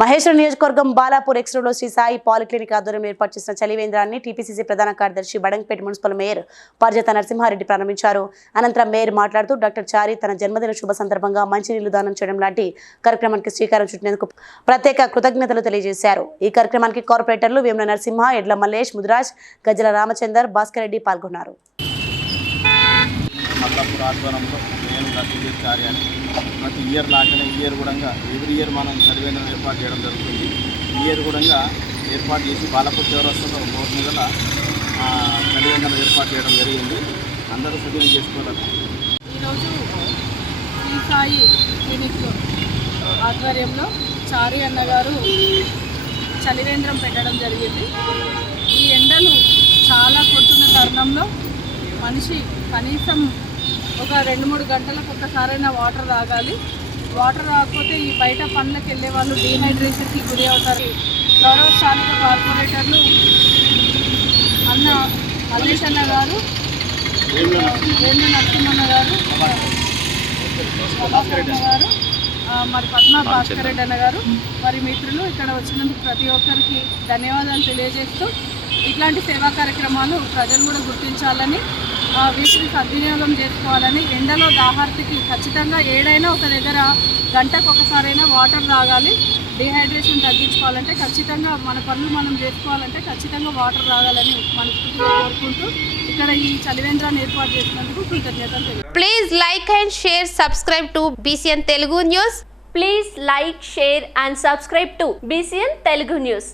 మహేశ్వర నియోజకవర్గం బాలాపూర్ ఎక్స్ రోడ్లో శ్రీ సాయి పాలిక్లినిక్ ఆధ్వర్యంలో ఏర్పాటు చేసిన చలివేంద్రాన్ని టీపీసీసీ ప్రధాన కార్యదర్శి బడంగపేట మున్సిపల్ మేయర్ పార్జత నరసింహారెడ్డి ప్రారంభించారు. అనంతరం మేయర్ మాట్లాడుతూ డాక్టర్ చారి తన జన్మదిన శుభ సందర్భంగా మంచినీళ్ళు దానం చేయడం లాంటి కార్యక్రమానికి శ్రీకారం చుట్టినందుకు ప్రత్యేక కృతజ్ఞతలు తెలియజేశారు. ఈ కార్యక్రమానికి కార్పొరేటర్లు వేముల నరసింహ ఎడ్ల మల్లేష్ ముదిరాజ్ గజ్జల రామచందర్ భాస్కర్ రెడ్డి పాల్గొన్నారు. మల్లాపూర్ ఆధ్వర్యంలో నేను చారి అని ఇయర్ లాగానే ఈ ఇయర్ కూడా ఎవ్రీ ఇయర్ మనం చదివేంద్రం ఏర్పాటు చేయడం జరుగుతుంది. ఈ ఇయర్ కూడా ఏర్పాటు చేసి బాలపూర్ చౌరస్తాలో మూడు నెలల సర్వేను ఏర్పాటు చేయడం జరిగింది. అందరూ సద్వినియోగం చేసుకోవాలి ఈరోజు శ్రీ సాయి క్లినిక్ ఆధ్వర్యంలో చారి అన్నగారు చలివేంద్రం పెట్టడం జరిగింది. ఈ ఎండలు చాలా కొట్టున్న తరుణంలో మనిషి కనీసం ఒక రెండు మూడు గంటలకు ఒక్కసారైనా వాటర్ తాగాలి. వాటర్ రాకపోతే ఈ బయట పనులకు వెళ్ళే వాళ్ళు డీహైడ్రేషన్కి గురి అవుతారు. గౌరవ స్థానిక కార్పొరేటర్లు అన్న అల్లేష్ అన్న గారు వేణు నరసింహన్న గారు అన్న గారు మరి పద్మ భాస్కర్ రెడ్డి అన్న గారు మరి మిత్రులు ఇక్కడ వచ్చినందుకు ప్రతి ఒక్కరికి ధన్యవాదాలు తెలియజేస్తూ ఇట్లాంటి సేవా కార్యక్రమాలు ప్రజలు కూడా గుర్తించాలని వీటిని సద్వినియోగం చేసుకోవాలని ఎండలో దాహార్తికి ఖచ్చితంగా ఏడైనా ఒక దగ్గర గంటకు ఒకసారైనా వాటర్ తాగాలి. డిహైడ్రేషన్ తగ్గించుకోవాలంటే ఖచ్చితంగా మన పనులు మనం చేసుకోవాలంటే ఖచ్చితంగా వాటర్ రాగాలని మనస్ఫూర్తిగా కోరుకుంటూ ఇక్కడ ఈ చలివేంద్రాన్ని ఏర్పాటు చేసినందుకు కృతజ్ఞతలు please like and share subscribe to BCN Telugu news please like share and subscribe to BCN Telugu news